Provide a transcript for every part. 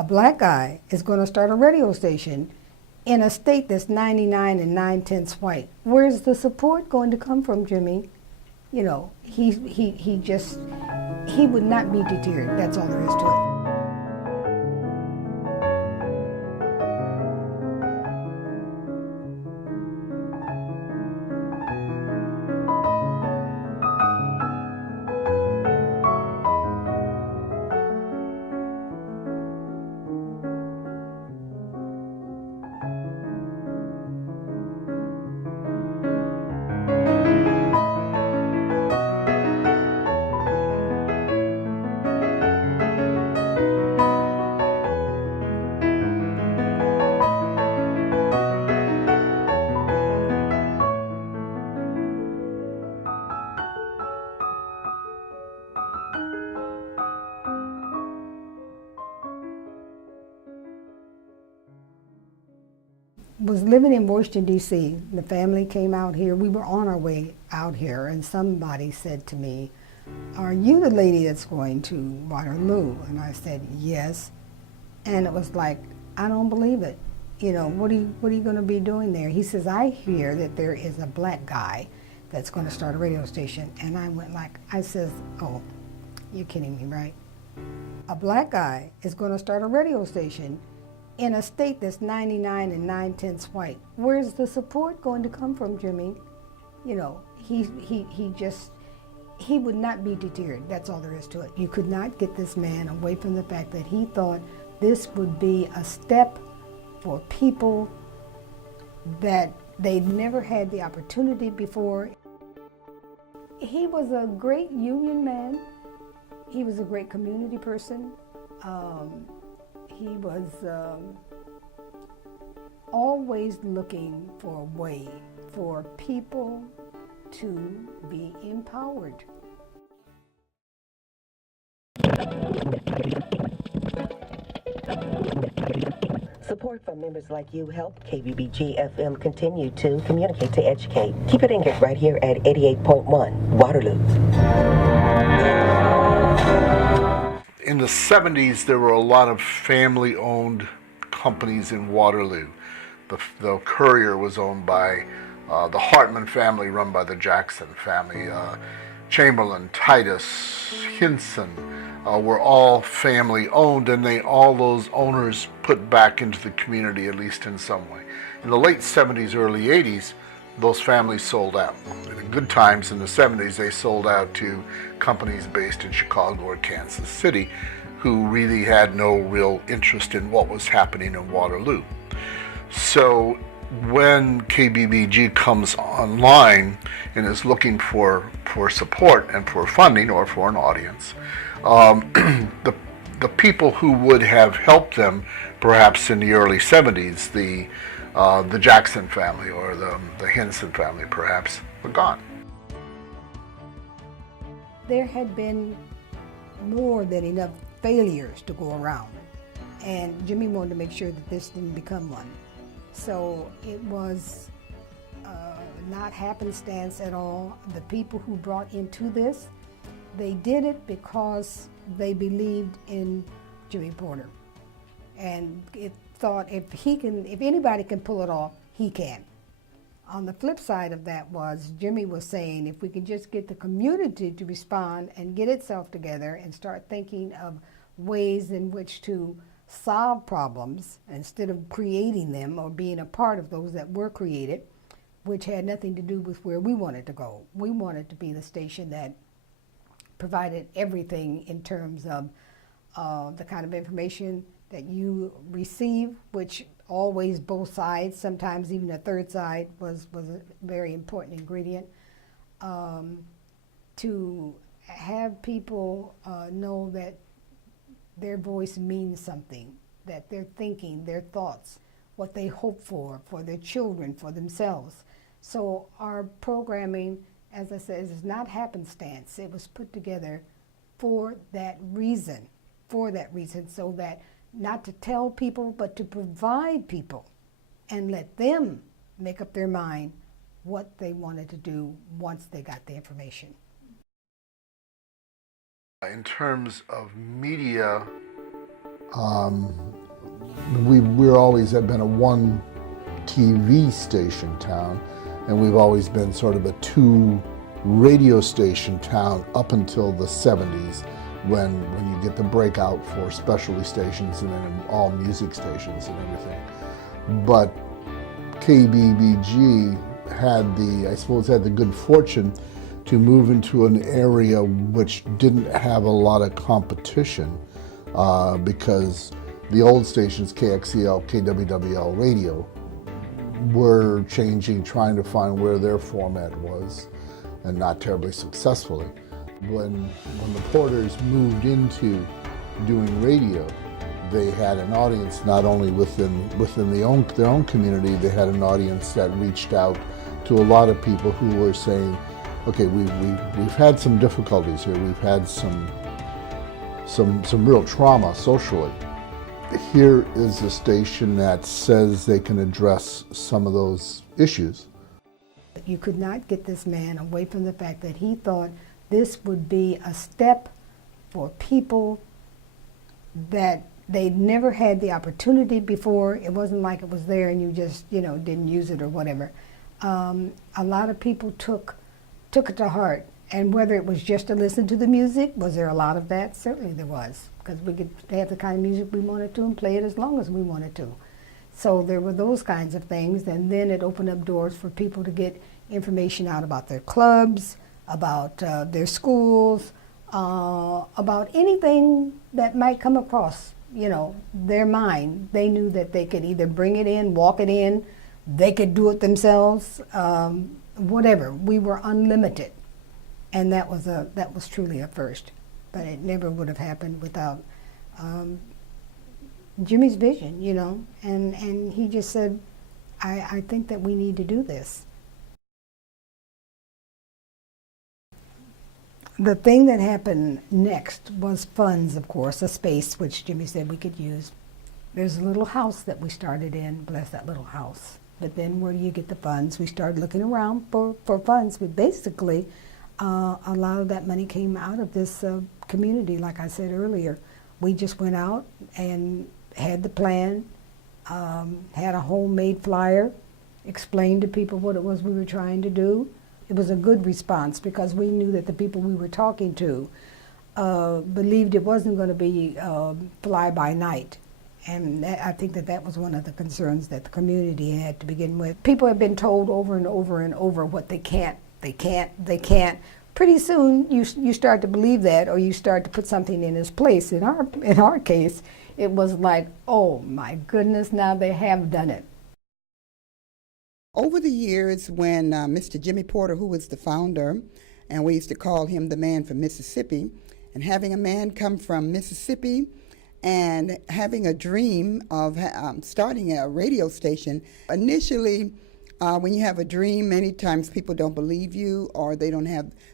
A black guy is going to start a radio station in a state that's 99 and 9/10 white. Where's the support going to come from, Jimmie? You know, he would not be deterred. That's all there is to it. Was living in Washington, D.C. The family came out here. We were on our way out here, and somebody said to me, "Are you the lady that's going to Waterloo?" And I said, "Yes." And it was like, I don't believe it. You know, what are you going to be doing there? He says, "I hear that there is a black guy that's going to start a radio station." And I went like, I says, "Oh, you're kidding me, right? A black guy is going to start a radio station in a state that's 99 and 9/10 white. Where's the support going to come from, Jimmie?" You know, he would not be deterred. That's all there is to it. You could not get this man away from the fact that he thought this would be a step for people that they'd never had the opportunity before. He was a great union man. He was a great community person. He was always looking for a way for people to be empowered. Support from members like you helped KBBG-FM continue to communicate to educate. Keep it anchored right here at 88.1 Waterloo. In the 70s, there were a lot of family-owned companies in Waterloo. The Courier was owned by the Hartman family, run by the Jackson family. Chamberlain, Titus, Hinson were all family-owned, and all those owners put back into the community, at least in some way. In the late 70s, early 80s, those families sold out. In the good times in the 70s, they sold out to companies based in Chicago or Kansas City who really had no real interest in what was happening in Waterloo. So when KBBG comes online and is looking for support and for funding or for an audience, the people who would have helped them perhaps in the early 70s, the Jackson family or the Hinson family perhaps, were gone. There had been more than enough failures to go around, and Jimmie wanted to make sure that this didn't become one. So it was not happenstance at all. The people who brought into this, they did it because they believed in Jimmie Porter, and it thought if anybody can pull it off, he can. On the flip side of that was Jimmie was saying, if we could just get the community to respond and get itself together and start thinking of ways in which to solve problems instead of creating them or being a part of those that were created, which had nothing to do with where we wanted to go. We wanted to be the station that provided everything in terms of the kind of information that you receive, which always both sides, sometimes even a third side was a very important ingredient. To have people know that their voice means something, that their thinking, their thoughts, what they hope for their children, for themselves. So our programming, as I said, is not happenstance. It was put together for that reason, so that not to tell people, but to provide people and let them make up their mind what they wanted to do once they got the information. In terms of media, we're always have been a one TV station town, and we've always been sort of a two radio station town up until the 70s, when you get the breakout for specialty stations and then all music stations and everything. But KBBG had the good fortune to move into an area which didn't have a lot of competition, because the old stations, KXCL, KWWL radio, were changing, trying to find where their format was, and not terribly successfully. When the Porters moved into doing radio, they had an audience not only within their own community. They had an audience that reached out to a lot of people who were saying, okay, we've had some difficulties here. We've had some real trauma socially. Here is a station that says they can address some of those issues. You could not get this man away from the fact that he thought this would be a step for people that they'd never had the opportunity before. It wasn't like it was there and you just, didn't use it or whatever. A lot of people took it to heart. And whether it was just to listen to the music, was there a lot of that? Certainly there was, because we could have the kind of music we wanted to and play it as long as we wanted to. So there were those kinds of things, and then it opened up doors for people to get information out about their clubs, about their schools, about anything that might come across, their mind. They knew that they could either bring it in, walk it in, they could do it themselves, whatever. We were unlimited. And that was truly a first, but it never would have happened without Jimmie's vision, and he just said, I think that we need to do this. The thing that happened next was funds, of course, a space which Jimmie said we could use. There's a little house that we started in, bless that little house. But then where do you get the funds? We started looking around for funds. We basically, a lot of that money came out of this community, like I said earlier. We just went out and had the plan, had a homemade flyer, explained to people what it was we were trying to do. It was a good response because we knew that the people we were talking to believed it wasn't going to be fly by night. And I think that was one of the concerns that the community had to begin with. People have been told over and over and over what they can't. Pretty soon you start to believe that, or you start to put something in its place. In our case, it was like, oh my goodness, now they have done it. Over the years, when Mr. Jimmie Porter, who was the founder, and we used to call him the man from Mississippi, and having a man come from Mississippi and having a dream of starting a radio station, initially, when you have a dream, many times people don't believe you, or they don't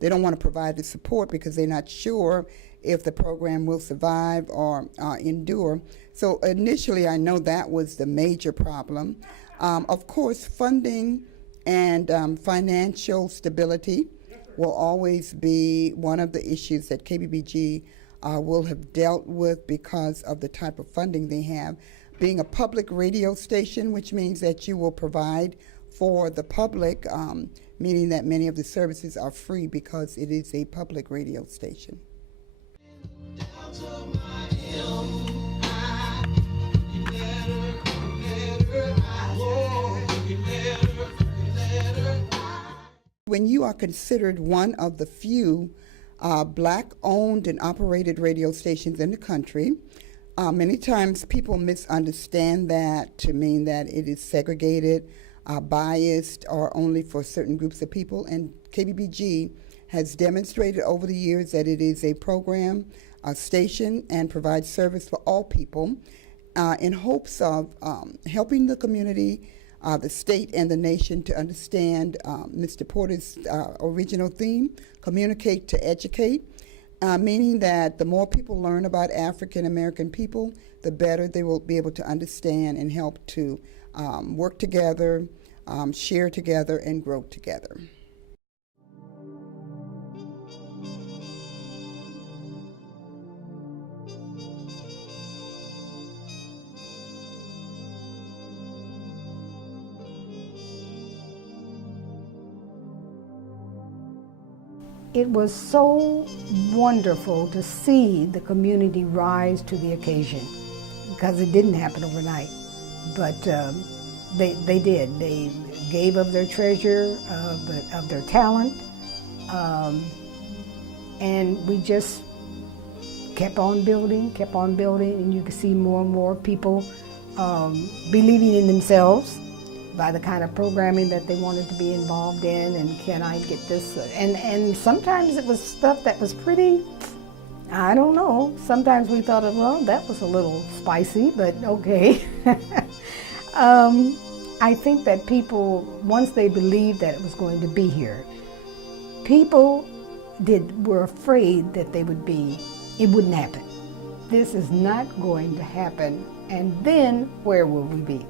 want to provide the support because they're not sure if the program will survive or endure. So initially, I know that was the major problem. Of course, funding and financial stability will always be one of the issues that KBBG will have dealt with because of the type of funding they have. Being a public radio station, which means that you will provide for the public, meaning that many of the services are free because it is a public radio station. When you are considered one of the few black-owned and operated radio stations in the country, many times people misunderstand that to mean that it is segregated, biased, or only for certain groups of people. And KBBG has demonstrated over the years that it is a program, a station, and provides service for all people in hopes of helping the community, the state, and the nation to understand Mr. Porter's original theme, communicate to educate, meaning that the more people learn about African American people, the better they will be able to understand and help to work together, share together, and grow together. it was so wonderful to see the community rise to the occasion, because it didn't happen overnight, but they did. They gave of their treasure, of their talent, and we just kept on building, and you could see more and more people believing in themselves by the kind of programming that they wanted to be involved in, and can I get this? And sometimes it was stuff that was pretty, I don't know, sometimes we thought, well, that was a little spicy, but okay. I think that people, once they believed that it was going to be here, people were afraid that it wouldn't happen. This is not going to happen, and then where will we be?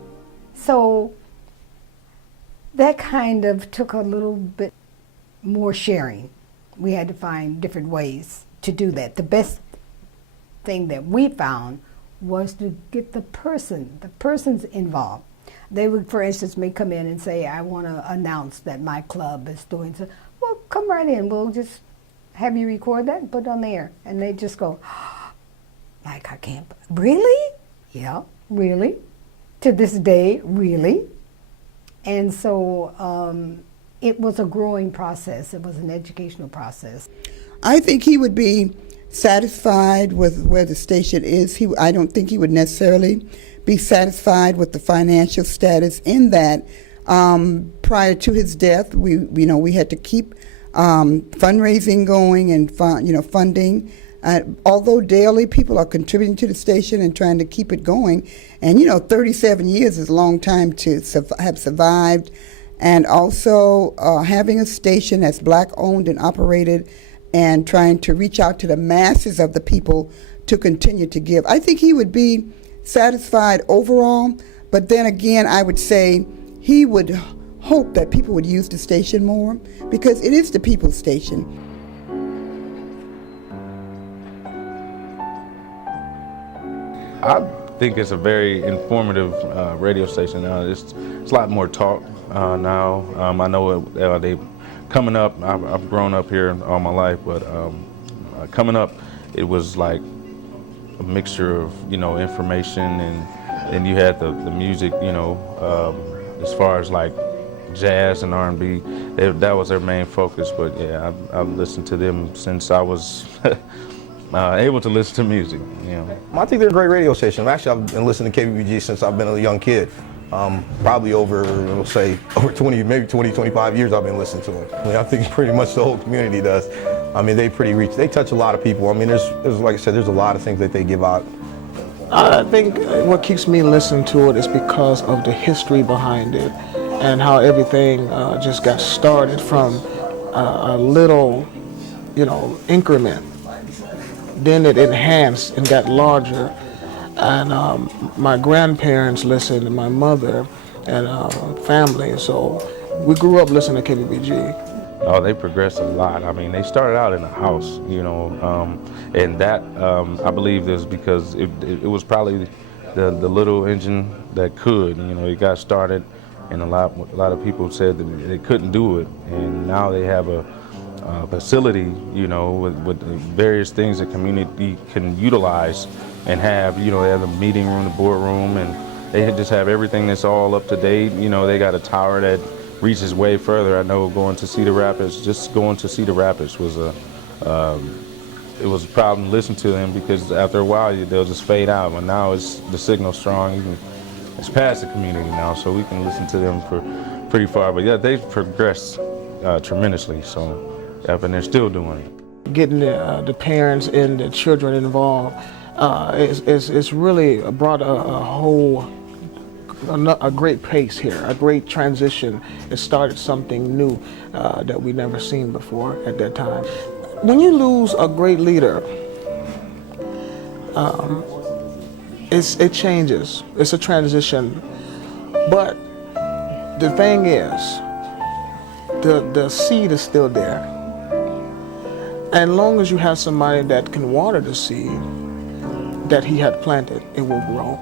So that kind of took a little bit more sharing. We had to find different ways to do that. The best thing that we found was to get the persons involved. They would, for instance, may come in and say, I want to announce that my club is doing so. Well, come right in. We'll just have you record that and put it on the air. And they just go, like, I can't, really? Yeah, really? To this day, really? And so it was a growing process. It was an educational process. I think he would be satisfied with where the station is. I don't think he would necessarily be satisfied with the financial status, in that prior to his death, we had to keep fundraising going and funding. Although daily people are contributing to the station and trying to keep it going, and 37 years is a long time to have survived, and also having a station that's black owned and operated, and trying to reach out to the masses of the people to continue to give. I think he would be satisfied overall, but then again, I would say he would hope that people would use the station more, because it is the people's station. I think it's a very informative radio station now. It's a lot more talk now. I know they coming up. I've grown up here all my life, but coming up, it was like a mixture of information, and you had the music. As far as like jazz and R&B, that was their main focus. But yeah, I've listened to them since I was able to listen to music. I think they're a great radio station. Actually, I've been listening to KBBG since I've been a young kid. Probably over 20, maybe 20, 25 years I've been listening to them. I think pretty much the whole community does. They touch a lot of people. There's like I said, there's a lot of things that they give out. I think what keeps me listening to it is because of the history behind it, and how everything just got started from a little, increment. Then it enhanced and got larger. And my grandparents listened, and my mother, and family. So we grew up listening to KBBG. Oh, they progressed a lot. They started out in a house, and that I believe is because it was probably the little engine that could. It got started, and a lot of people said that they couldn't do it, and now they have a facility, with various things that community can utilize and have. They have the meeting room, the boardroom, and they just have everything that's all up to date. They got a tower that reaches way further. I know going to Cedar Rapids was it was a problem to listen to them, because after a while they'll just fade out. But now the signal's strong. It's past the community now, so we can listen to them for pretty far. But yeah, they've progressed tremendously. So. Yep, and they're still doing it. Getting the parents and the children involved it's really brought a great pace here, a great transition. It started something new that we never seen before at that time. When you lose a great leader, it changes. It's a transition, but the thing is, the seed is still there. And long as you have somebody that can water the seed that he had planted, it will grow.